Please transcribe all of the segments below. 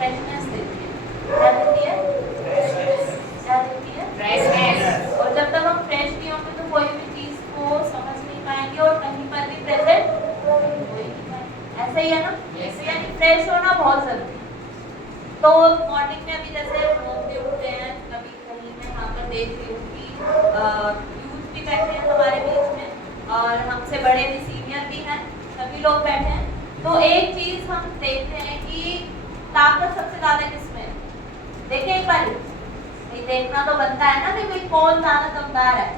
Freshness देती है। क्या देती है? क्या देती है? फ्रेशनेस। और जब तक हम फ्रेश नहीं होंगे तो कोई भी चीज को समझ नहीं पाएंगे और कहीं पर भी प्रेजेंट हो ही नहीं पाएंगे। ऐसा ही है ना? यानी फ्रेश होना बहुत जरूरी है। तो मॉर्निंग में अभी जैसे घूमते उठते हैं, कभी कहीं मैं यहाँ पर देख रही हूँ कि यूथ भी बैठे हैं हमारे बीच में और हमसे बड़े भी, सीनियर भी हैं, सभी लोग बैठे हैं। तो एक चीज हम देखते हैं कि ताकत सबसे ज्यादा किसमें है। देखिए एक बार ये देखना तो बनता है ना कि भाई कौन ज्यादा दमदार है।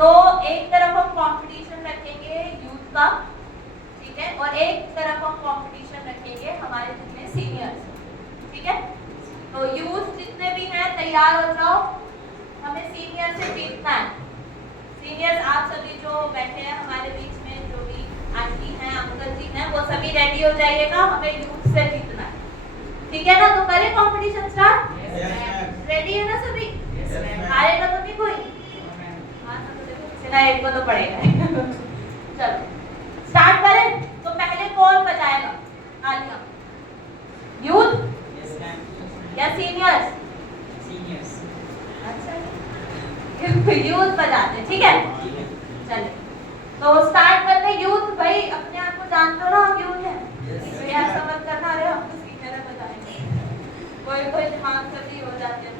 तो एक तरफ हम कंपटीशन रखेंगे यूथ का, ठीक है, और एक तरफ हम कंपटीशन रखेंगे हमारे जितने सीनियर्स, ठीक है। तो यूथ जितने भी हैं तैयार हो जाओ, हमें सीनियर से जीतना है। सीनियर्स आप सभी जो बैठे हैं हमारे बीच में, जो भी आंटी हैं, अंकल जी हैं, वो सभी रेडी हो जाइएगा, हमें यूथ से जीतना है, ठीक है ना। तो करें कंपटीशन स्टार्ट? रेडी है ना सभी? हारेगा तो नहीं कोई? हाँ तो देखो किसी ना एक को तो पड़ेगा। चलो स्टार्ट करें। तो पहले कौन बजाएगा तालियां? यूथ या सीनियर्स? अच्छा यूथ बजाते हैं, ठीक है। चलिए तो स्टार्ट करते हैं। यूथ भाई अपने आप को जानते हो ना, हम यूथ हैं, तो यार समझ करना रहे हम तो सीनियर बताएंगे। कोई कोई दिमाग सभी हो जाते हैं,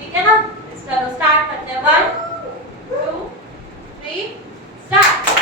ठीक है ना। चलो स्टार्ट करते हैं। 1 2 3 स्टार्ट।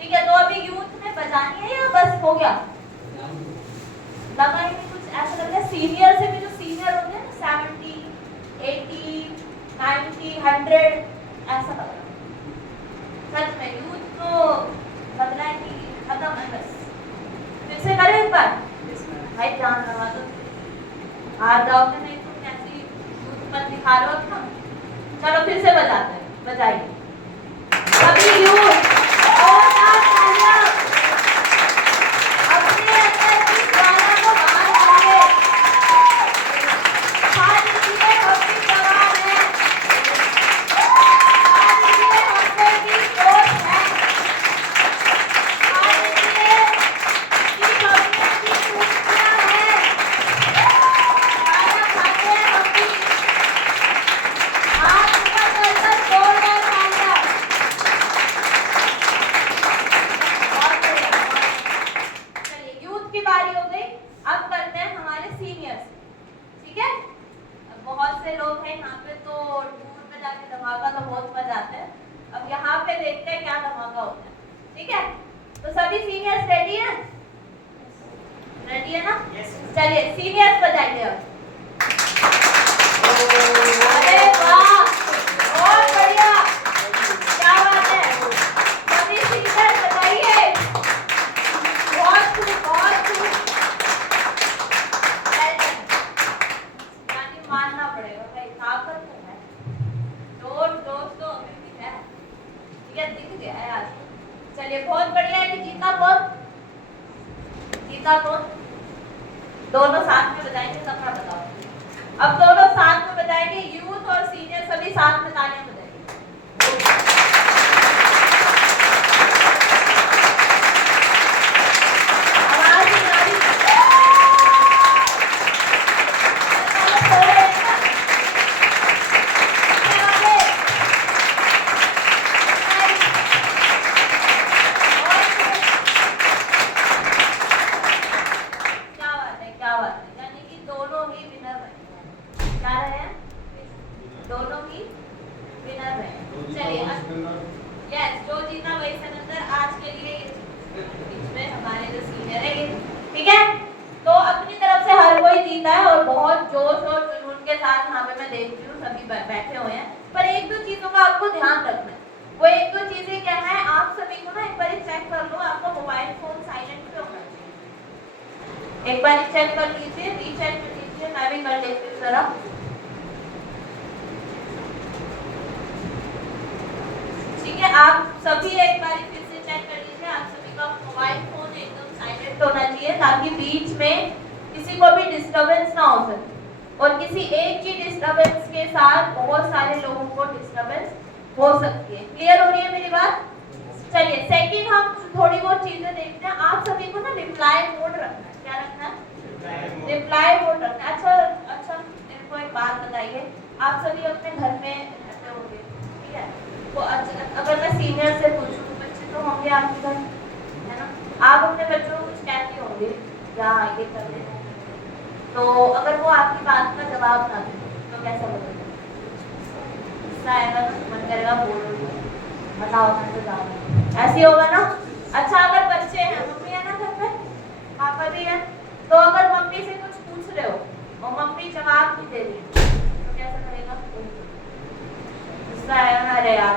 ठीक है, तो अभी यूथ में बजानी है या बस हो गया? लगा ही नहीं कुछ, ऐसा लग रहा है सीनियर से भी, जो सीनियर होते हैं ना 70 80 90 100 ऐसा लग रहा है। सच में यूथ तो लग रहा है कि खत्म है बस। फिर से करें एक बार भाई, ध्यान रहा तो हार जाओगे नहीं तो कैसी यूथ पर दिखा रहे हो तुम। चलो फिर से बजाते हैं, बजाइए अभी यूथ। धमाका तो बहुत मजा आता है। अब यहाँ पे देखते हैं क्या धमाका होता है, ठीक है। तो सभी सीनियर्स रेडी हैं? रेडी है ना? चलिए सीनियर्स बजाइए अब। अरे वाह, बहुत बढ़िया, क्या बात है। सभी सीनियर्स बजाइए, बहुत खूब, बहुत खूब। यानी मानना पड़ेगा भाई, ताकत तो है, जोश तो अभी भी है, ठीक है, दिख गया है आज। चलिए बहुत बढ़िया है। जीता कौन? जीता कौन? दोनों साथ में बजाएंगे, सबका बताओ। अब दोनों साथ में बजाएंगे, यूथ और सीनियर सभी साथ में तालियां बजाएंगे। वो एक दो चीजें क्या है, आप सभी को ना एक बार चेक कर लो, आपका मोबाइल फोन साइलेंट पे होना चाहिए। एक बार चेक कर लीजिए, रीचेक कर लीजिए, मैं भी कर लेती हूँ जरा। ठीक है, आप सभी एक बार फिर से चेक कर लीजिए, आप सभी का मोबाइल फोन एकदम साइलेंट होना चाहिए, ताकि बीच में किसी को भी डिस्टरबेंस ना हो सके, और किसी एक की डिस्टरबेंस के साथ बहुत सारे लोगों को डिस्टरबेंस हो सकती है। क्लियर हो रही है मेरी बात? चलिए सेकंड हम थोड़ी बहुत चीजें देखते हैं। आप सभी को ना रिप्लाई मोड रखना है। क्या रखना है? रिप्लाई मोड रखना है। अच्छा मेरे को एक बात बताइए, आप सभी अपने घर में रहते होंगे, ठीक है? तो अगर मैं सीनियर से पूछूं, बच्चे तो होंगे आपके घर, है ना? आप अपने बच्चों को कुछ कहते होंगे या ये कर देते होंगे, तो अगर वो आपकी बात का जवाब ना दे तो कैसा लगेगा? आएगा, मन करेगा बोलो, बताओ मैं तो जाऊंगा, ऐसे होगा ना? अच्छा अगर बच्चे हैं, मम्मी है ना घर पे, पापा भी है, तो अगर मम्मी से कुछ पूछ रहे हो और मम्मी जवाब नहीं दे रही तो कैसा लगेगा? गुस्सा आएगा, अरे यार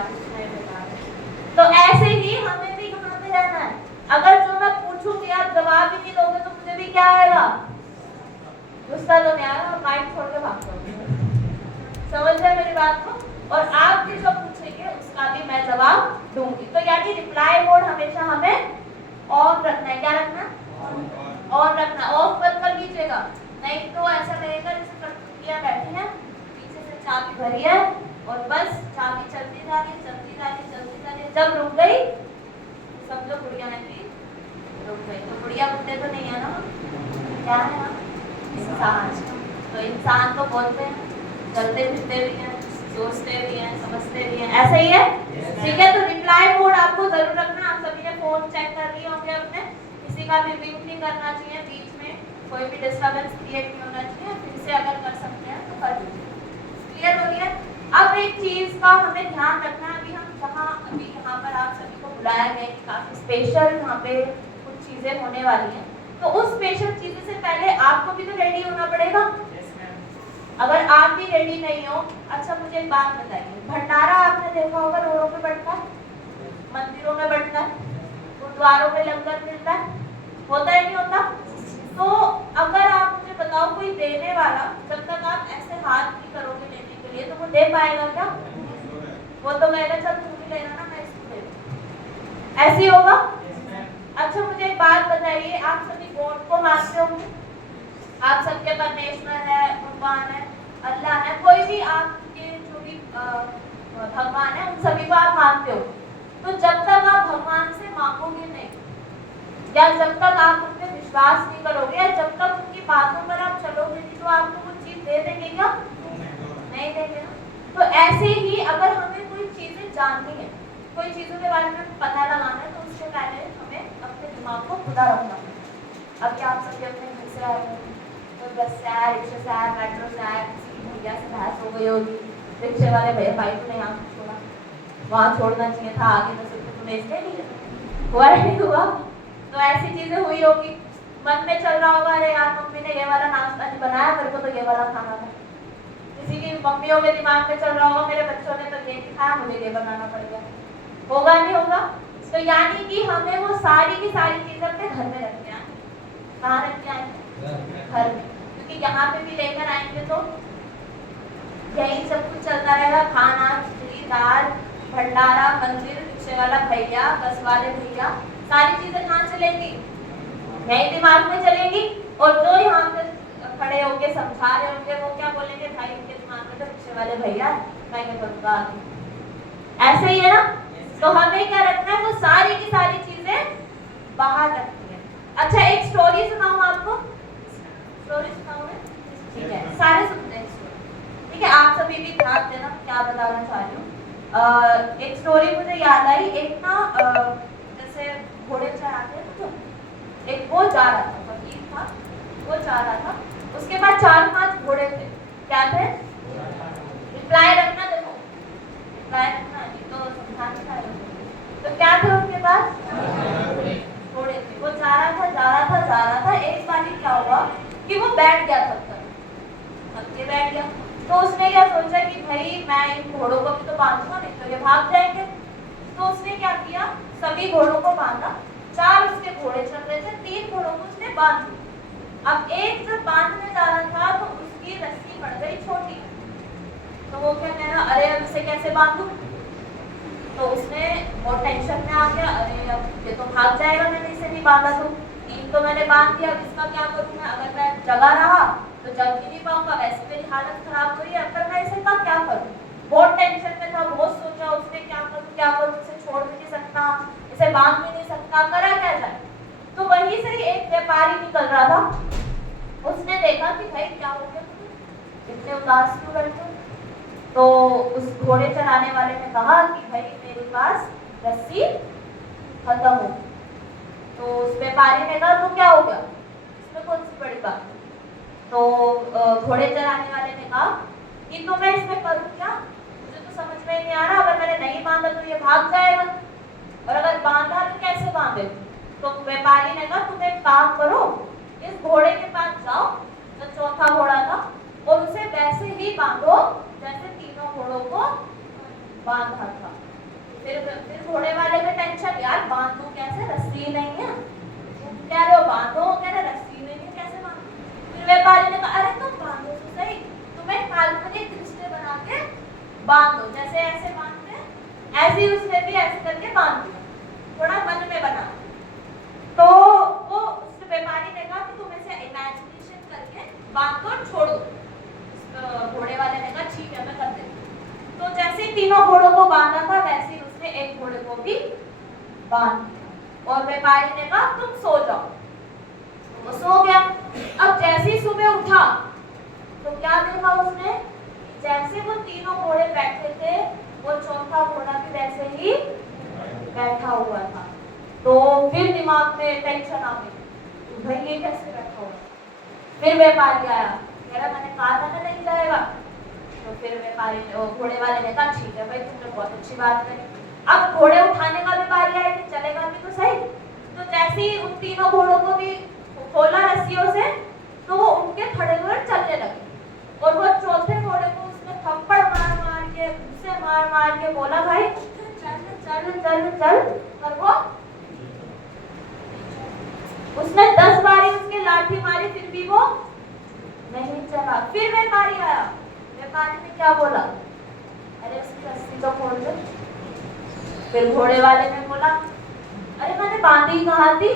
तो ऐसे ही हमें भी कहाँ पे रहना है, अगर जो मैं पूछूंगी आप जवाब ही नहीं दोगे तो मुझे भी क्या आएगा? गुस्सा तो नहीं आएगा, माइंड छोड़ के भाग जाऊंगी। समझ रहे मेरी बात को? और आप भी जो पूछेंगे उसका भी मैं जवाब दूंगी। तो यानी रिप्लाई मोड हमेशा हमें ऑन रखना है। क्या रखना? ऑन रखना, ऑफ मत कर लीजिएगा, नहीं तो ऐसा लगेगा जैसे कठपुतलियां बैठी हैं, पीछे से चाबी भरी है और बस चाबी चलती जा रही, चलती जा रही, चलती जा रही, जब रुक गई समझो गुड़िया में भी रुक गई। तो गुड़िया बुड्ढे तो नहीं है ना, क्या है? इंसान। तो इंसान तो बोलते हैं, चलते फिरते भी हैं, सोचते भी हैं, समझते भी हैं, ऐसा ही है। ठीक है, तो रिप्लाई मोड आपको जरूर रखना। आप सभी ने फोन चेक कर लिए होंगे अपने, किसी का भी रिंग नहीं करना चाहिए, बीच में कोई भी डिस्टरबेंस क्रिएट नहीं होना चाहिए। फिर से अगर कर सकते हैं तो कर दीजिए। क्लियर हो गया? अब एक चीज का हमें ध्यान रखना है, अभी यहाँ पर आप सभी को बुलाया गया है, काफी स्पेशल यहाँ पे कुछ चीजें होने वाली हैं, तो उस स्पेशल चीजों से पहले आपको भी तो रेडी होना पड़ेगा। अगर आप भी रेडी नहीं हो, अच्छा मुझे एक बात बताइए, भंडारा आपने देखा होगा रोडों पे बढ़ता है, मंदिरों में बढ़ता है, गुरुद्वारों में लंगर मिलता है, होता है नहीं होता? तो अगर आप मुझे बताओ, कोई देने वाला जब तक आप ऐसे हाथ नहीं करोगे लेने के लिए तो वो दे पाएगा क्या? वो तो कहेगा चल तू भी लेना ना, मैं इसको दे दूं, ऐसे होगा? अच्छा मुझे एक बात बताइए, आप सभी गॉड को मानते होंगे, आप सबके परमेश्वर है, भगवान है, अल्लाह है, कोई भी आपके जो भी भगवान है उन सभी को आप मानते हो, तो जब तक आप भगवान से मांगोगे नहीं, या जब तक आप उन पर विश्वास नहीं करोगे, या जब तक उनकी बातों पर आप चलोगे नहीं, तो आपको कुछ चीज दे देंगे क्या? नहीं देंगे ना। तो ऐसे ही अगर हमें कोई चीजें जाननी है, कोई चीजों के बारे में पता लगाना है, तो उससे पहले हमें अपने दिमाग को खुला रखना है। अब क्या आप सभी अपने घर से आए, कोई बस से आया, रिक्शे से आया, मेट्रो से आया, किसी भैया से बहस हो गई होगी, रिक्शे वाले भैया भाई को यहाँ छोड़ा, वहाँ छोड़ना चाहिए था, आगे तो सिर्फ तुम्हें इसलिए नहीं हुआ, नहीं हुआ, तो ऐसी चीजें हुई होगी। मन में चल रहा होगा, अरे यार मम्मी ने ये वाला नाश्ता नहीं बनाया, मेरे को तो ये वाला खाना था। किसी की मम्मियों के दिमाग में चल रहा होगा, मेरे बच्चों ने तो ये नहीं खाया, मुझे ये बनाना पड़ेगा, होगा नहीं होगा? तो यानी कि हमें वो सारी की सारी चीजें अपने घर में रखते हैं। कहाँ रखते हैं? घर में, क्योंकि यहाँ पे भी लेकर आएंगे तो यही सब कुछ चलता रहेगा, खाना, खिचड़ी, दाल, भंडारा, मंदिर, रिक्शे वाला भैया, बस वाले भैया, सारी चीजें कहाँ चलेंगी? यही दिमाग में चलेंगी। और जो यहाँ पे खड़े होके समझा रहे होंगे वो क्या बोलेंगे, भाई उनके दिमाग में तो रिक्शे वाले भैया, मैं क्या करूँगा? ऐसे ही है ना? तो हमें क्या रखना है, वो सारी की सारी चीजें बाहर रखनी है। अच्छा एक स्टोरी सुनाऊं आपको? स्टोरी सुनाऊं मैं? ठीक है, सारे सुनते हैं स्टोरी, ठीक है? आप सभी भी ध्यान देना क्या बताना चाह रही हूँ। एक स्टोरी मुझे याद आई, एक ना जैसे घोड़े चढ़ाते हैं तो एक वो जा रहा था, फकीर था, वो जा रहा था, उसके बाद 4-5 घोड़े थे। क्या थे? रिप्लाई रखना, देखो रिप्लाई रखना, नहीं तो समझाने का है। तो क्या थे उनके पास? घोड़े थे। वो जा रहा था, एक बार क्या हुआ कि वो बैठ गया, थक के बैठ गया। तो उसने क्या सोचा कि भाई मैं इन घोड़ों को भी तो बांधूंगा, नहीं तो ये भाग जाएंगे। सभी घोड़ों को बांधा, 4 उसके घोड़े चल रहे थे, 3 घोड़ों को उसने बांध दिया। अब एक जब बांधने जा रहा था तो उसकी रस्सी पड़ गई छोटी, तो वो क्या कह रहा, अरे अब इसे कैसे बांधूं? तो उसने बहुत टेंशन में आ गया, अरे अब ये तो भाग जाएगा, मैंने इसे नहीं बांधा, तो 3 तो मैंने बांध दिया, अब इसका क्या करूं मैं? अगर मैं जगा रहा तो जग भी नहीं पाऊंगा, वैसे मेरी हालत खराब हो रही है, अगर मैं इसे क्या करूं? बहुत टेंशन में था, बहुत सोचा उसने, क्या करूं, इसे छोड़ भी नहीं सकता, इसे बांध भी नहीं सकता, करा क्या जाए? तो वहीं से ही एक व्यापारी निकल रहा था, उसने देखा कि भाई क्या हो गया, इतने उदास क्यों बैठे हो? तो उस घोड़े चलाने वाले ने कहा कि भाई मेरे पास रस्सी खत्म हो। तो उस व्यापारी ने कहा तो क्या हो गया, इसमें कौन सी बड़ी बात? तो घोड़े चलाने वाले ने कहा कि तो मैं इसमें करूं क्या, मुझे तो समझ में नहीं आ रहा, अगर मैंने नहीं बांधा तो ये भाग जाएगा, और अगर बांधा तो कैसे बांधे? तो व्यापारी ने कहा तुम एक काम करो, इस घोड़े के पास जाओ जो चौथा घोड़ा था, और उसे वैसे ही बांधो जैसे तीनों घोड़ों को बांधा था। फिर घोड़े वाले में टेंशन, यार बांधू कैसे, रस्सी नहीं है, कह रहे हो बांधो, कह रहे रस्सी नहीं है, कैसे बांधो? फिर व्यापारी ने कहा अरे तुम बांधो तो सही, तुम्हें काल्पनिक रिश्ते बना के बांधो, जैसे ऐसे बांधते हैं ऐसे ही उसने भी ऐसे करके बांध दिया, थोड़ा मन में बना। तो वो उस व्यापारी ने कहा कि तुम ऐसे इमेजिनेशन करके बांध दो, छोड़ो। घोड़े वाले ने कहा ठीक है मैं कर देती हूँ। तो जैसे ही तीनों घोड़ों को बांधा था वैसे ही उसने एक घोड़े को भी बांध दिया, और व्यापारी ने कहा तुम सो जाओ। वो सो गया। अब जैसे ही सुबह उठा तो क्या देखा उसने, जैसे वो तीनों घोड़े बैठे थे वो चौथा घोड़ा भी वैसे ही बैठा हुआ था। तो फिर दिमाग में टेंशन आ गई, भाई ये कैसे बैठा हुआ? फिर व्यापारी आया, कह रहा मैंने कहा था ना नहीं जाएगा। तो फिर व्यापारी घोड़े वाले ने कहा ठीक है भाई तुमने बहुत अच्छी बात करी। अब घोड़े उठाने का भी बारी आई कि चलेगा भी तो सही। तो जैसे ही उन तीनों घोड़ों को भी खोला रस्सियों से तो वो उनके खड़े हुए चलने लगे, और वो चौथे घोड़े को उसने थप्पड़ मार मार के, उसे मार मार के बोला भाई चल चल चल चल, और वो उसने 10 बारी उसकी लाठी मारी फिर भी वो नहीं चला। फिर व्यापारी आया, व्यापारी ने क्या बोला, अरे उसकी रस्सी तो खोल दे। फिर घोड़े वाले ने बोला अरे मैंने बांधी कहाँ थी?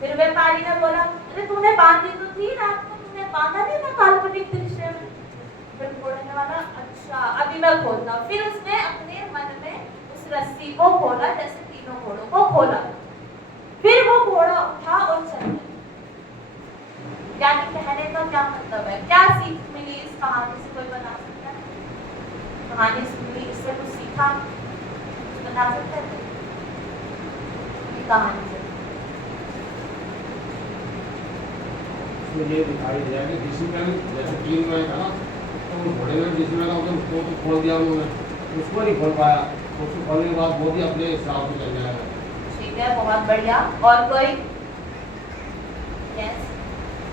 फिर व्यापारी ने बोला अरे तूने बांधी तो थी रात को, तूने बांधा नहीं था काल्पनिक दृश्य में। फिर घोड़े वाला अच्छा अभी मैं खोलता हूँ। फिर उसने अपने मन में उस रस्सी को खोला जैसे तीनों घोड़ों को खोला। फिर वो घोड़ा उठा और चल गया। यानी कहने का क्या मतलब है, क्या सीख मिली इस कहानी से, कोई बता सकता है? कहानी सुनी इससे कुछ सीखा, बता सकते हैं कहानी से? ये दिखाई दिया कि जिसमें जैसे 3 में था ना, तो घोड़े में जिसमें था उसको तो खोल दिया उन्होंने, उसको नहीं खोल पाया, उसको खोलने के बाद बहुत ही अपने हिसाब से चल जाएगा। ठीक है बहुत बढ़िया। और कोई? यस।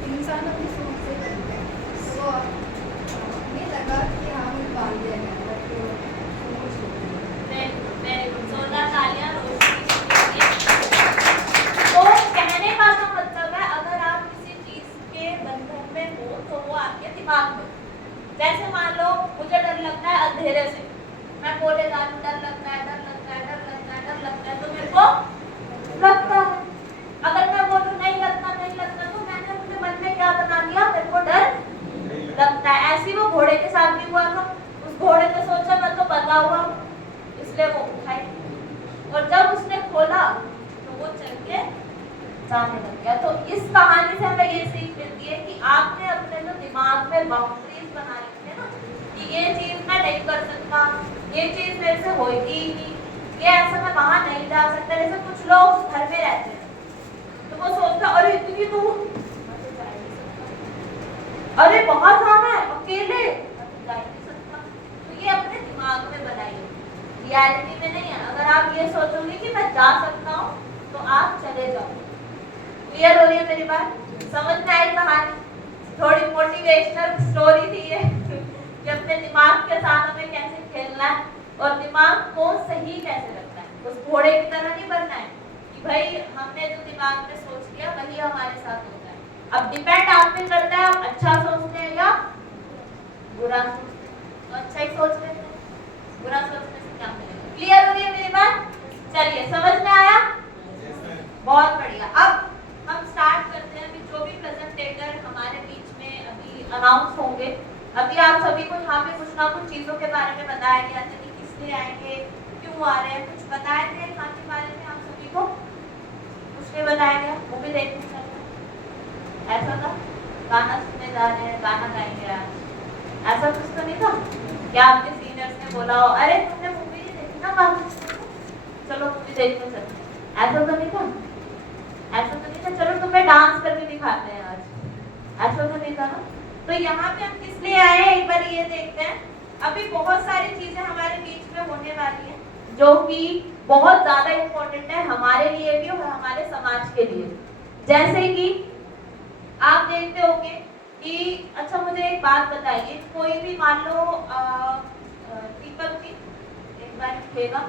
इंसान अपनी सोच से करता है, तो ये लगा कि हाँ मुझे बांध दिया गया, जोरदार तालियां रोशनी। तो कहने का तो मतलब है अगर आप किसी चीज के बंधन में हो तो वो आपके दिमाग में, जैसे मान लो मुझे डर लगता है अंधेरे से, मैं बोले जा रही डर लगता है डर लगता है डर लगता है डर लगता है, तो मेरे को लगता है। अगर मैं बोलूं नहीं लगता तो मैंने अपने मन में क्या बना दिया, मेरे को डर लगता है। ऐसे ही वो घोड़े के साथ भी हुआ था। उस घोड़े ने सोचा मैं तो बंधा हुआ, इसलिए वो उठाई, और जब उसने खोला तो वो चल के जाने लग गया। तो इस कहानी से हमें ये सीख मिलती है कि आपने अपने जो दिमाग में बाउंड्रीज बना रखी है ना, कि ये चीज मैं नहीं कर सकता, ये चीज मेरे से होगी ही नहीं, ये ऐसा मैं वहां नहीं जा सकता। जैसे कुछ लोग घर में रहते हैं तो वो सोचता अरे इतनी दूर अरे वहां जाना है अकेले, जा नहीं सकता। तो ये अपने दिमाग में बनाइए, रियलिटी में नहीं है। अगर आप ये सोचोगे कि मैं जा सकता हूँ तो आप चले जाओ। क्लियर हो रही है मेरी बात? समझ में आई कहानी? थोड़ी मोटिवेशनल स्टोरी थी ये कि अपने दिमाग के साथ हमें कैसे खेलना है और दिमाग को सही कैसे रखना है। उस घोड़े की तरह नहीं बन दिमाग में सोच लिया वही हमारे साथ होता है। अब डिपेंड आप पे करता है आप अच्छा सोचते हैं या बुरा सोचते हैं। तो अच्छा ही सोच लेते हैं, बुरा सोचने से क्या मिलेगा। क्लियर हो रही है मेरी बात? चलिए, समझ में आया? बहुत बढ़िया। अब हम स्टार्ट करते हैं। अभी जो भी प्रेजेंटेटर हमारे बीच में अभी अनाउंस होंगे, अभी आप सभी को यहाँ पे कुछ ना कुछ चीजों के बारे में बताया गया था कि किस लिए आएंगे, क्यों आ रहे हैं, कुछ बताया गया यहाँ के बारे में आप सभी को? कुछ नहीं बताया गया? मूवी देखने चल रहे हैं, ऐसा था? गाना सुनने जा रहे हैं, गाना गाएंगे आज, ऐसा कुछ तो नहीं था? क्या आपके सीनियर्स ने बोला हो अरे तुमने मूवी नहीं देखी ना, चलो मूवी देखने चलते हैं, ऐसा तो नहीं था? ऐसा तो नहीं था? चलो तुम्हें डांस करके दिखाते हैं आज, ऐसा तो नहीं था ना? तो यहाँ पे हम किस लिए आए हैं एक बार ये देखते हैं। अभी बहुत सारी चीजें हमारे बीच में होने वाली हैं जो कि बहुत ज्यादा इम्पोर्टेंट है हमारे लिए भी और हमारे समाज के लिए। जैसे कि आप देखते होंगे कि अच्छा मुझे एक बात बताइए, कोई भी मान लो दीपक जी एक बार लिखेगा,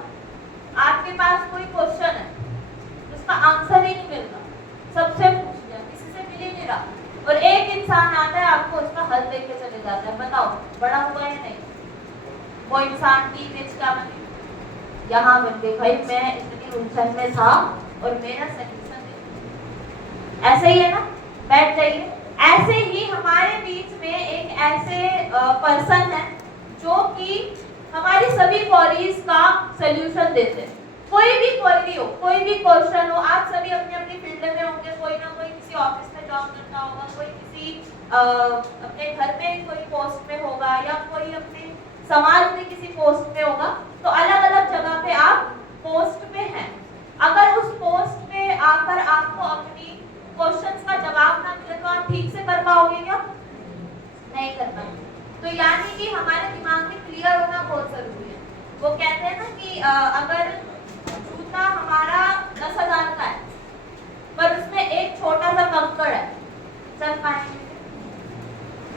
आपके पास कोई क्वेश्चन है, उसका आंसर ही नहीं मिल रहा, सबसे पूछ लिया, किसी से मिल ही नहीं रहा, और एक इंसान आता है आपको उसका हल दे के चले जाता है, बताओ बड़ा हुआ या नहीं? वो इंसान की इमेज क्या बनी? यहाँ बन गई, भाई मैं इतनी उलझन में था और मेरा सॉल्यूशन नहीं। ऐसे ही है ना, बैठ जाइए। ऐसे ही हमारे बीच में एक ऐसे पर्सन है जो कि हमारी सभी क्वेरीज का सॉल्यूशन देते हैं। कोई भी क्वेरी हो, कोई भी क्वेश्चन हो, आप सभी अपनी अपनी फील्ड में होंगे, कोई ना कोई किसी ऑफिस में जॉब करता होगा, कोई किसी अपने घर में कोई पोस्ट में होगा, या कोई अपने समाज में किसी पोस्ट में होगा। तो अलग अलग जगह पे आप पोस्ट पे हैं। अगर उस पोस्ट पे आकर आपको अपनी क्वेश्चंस का जवाब ना मिले तो आप ठीक से कर पाओगे क्या? नहीं कर पाएंगे। तो यानी कि हमारे दिमाग में क्लियर होना बहुत जरूरी है। वो कहते हैं ना कि अगर जूता हमारा 10,000 का है पर उसमें एक छोटा सा कंकड़ है, चल पाएंगे?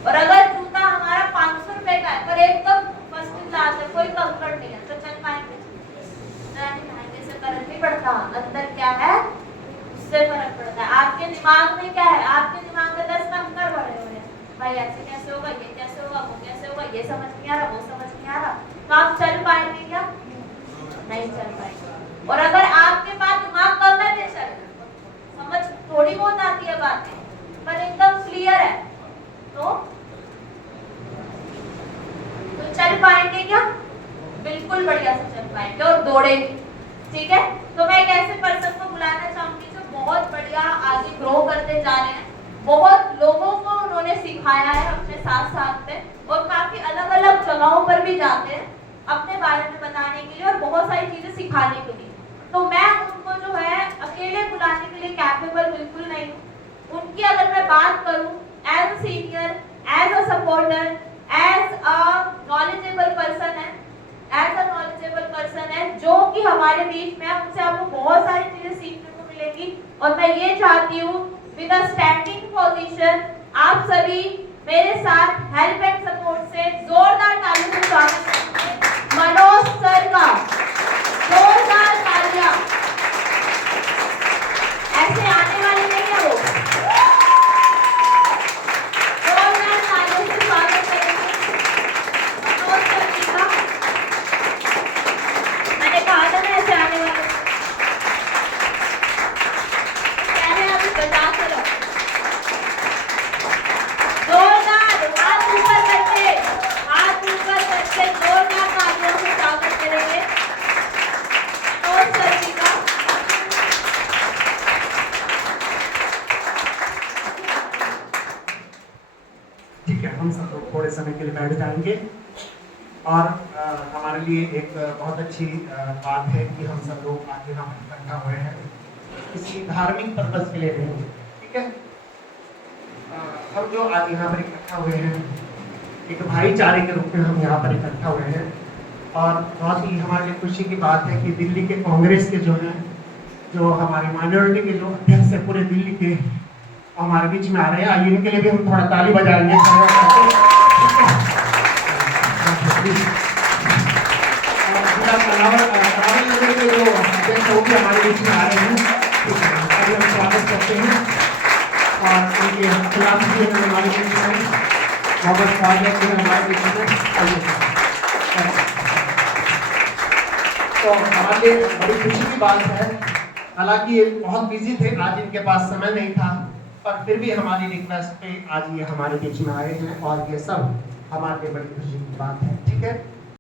और अगर जूता हमारा 500 रुपए का है पर एकदम फर्स्ट क्लास है, कोई कंकड़ नहीं है, तो चल पाएंगे? नहीं पाएंगे। से फर्क नहीं पड़ता, अंदर क्या है उससे फर्क पड़ता है। आपके दिमाग में क्या है? आपके दिमाग में 10 कंकड़ भरे हुए हैं, भाई ऐसे कैसे होगा, ये कैसे होगा, वो कैसे होगा, ये समझ नहीं आ रहा, वो समझ नहीं आ रहा, तो आप चल पाएंगे क्या? नहीं चल पाएंगे। और अगर आपके पास दिमाग कम है, बेशक समझ थोड़ी बहुत आती है बातें पर एकदम क्लियर है, तो चल पाएंगे क्या? बिल्कुल बढ़िया से चल पाएंगे और दौड़ेंगे। ठीक है, तो मैं एक ऐसे पर्सन को बुलाना चाहूंगी जो बहुत बढ़िया आगे ग्रो करते जा रहे हैं, बहुत लोगों को उन्होंने सिखाया है अपने साथ साथ में, और काफी अलग अलग जगहों पर भी जाते हैं अपने बारे में बताने के लिए और बहुत सारी चीजें सिखाने के लिए। तो मैं उनको जो है अकेले बुलाने के लिए कैपेबल बिल्कुल नहीं हूँ। उनकी अगर मैं बात करूँ as a senior, as a supporter, as a knowledgeable person है, जो कि हमारे बीच में, उनसे आपको बहुत सारी चीजें सीखने को मिलेगी। और मैं ये चाहती हूँ विद अ स्टैंडिंग पोजीशन आप सभी मेरे साथ हेल्प एंड सपोर्ट से जोरदार तालियों से स्वागत करेंगे मनोज सर का। जोरदार तालियां, ऐसे आने वाले नहीं है वो। जोरदार तालियों से स्वागत करेंगे मनोज सर जी का। मैंने कहा था ना ऐसे आने वाले, पहले अभी बता करो। जोरदार हाथ ऊपर करके, हाथ ऊपर करके जोरदार तालियों से स्वागत करेंगे मनोज सर जी का। ठीक है, हम सब लोग थोड़े समय के लिए बैठ जाएंगे और हमारे लिए एक बहुत अच्छी बात है कि हम सब लोग आज यहाँ पर इकट्ठा हुए हैं, किसी धार्मिक पर्पस के लिए नहीं। ठीक है, हम जो आज यहाँ पर इकट्ठा हुए हैं एक भाईचारे के रूप में हम यहाँ पर इकट्ठा हुए हैं, और बहुत ही हमारे लिए खुशी की बात है कि दिल्ली के कांग्रेस के जो है, जो हमारे माइनॉरिटी के जो अध्यक्ष है पूरे दिल्ली के, हमारे बीच में आ रहे हैं। आइए इनके लिए भी हम थोड़ा ताली बजाएंगे। जो अध्यक्ष होगी हमारे बीच में आ रहे हैं, अभी हम सकते हैं और उनके खिलाफ भी हमारे बीच में मोहम्मद ख्वाजा भी हमारे बीच में आइए। तो हमारे लिए बड़ी खुशी की बात है, हालांकि ये बहुत बिजी थे, आज इनके पास समय नहीं था, पर फिर भी हमारी रिक्वेस्ट पे आज ये हमारे बीच में आए हैं और ये सब हमारे लिए बड़ी खुशी की बात है। ठीक है।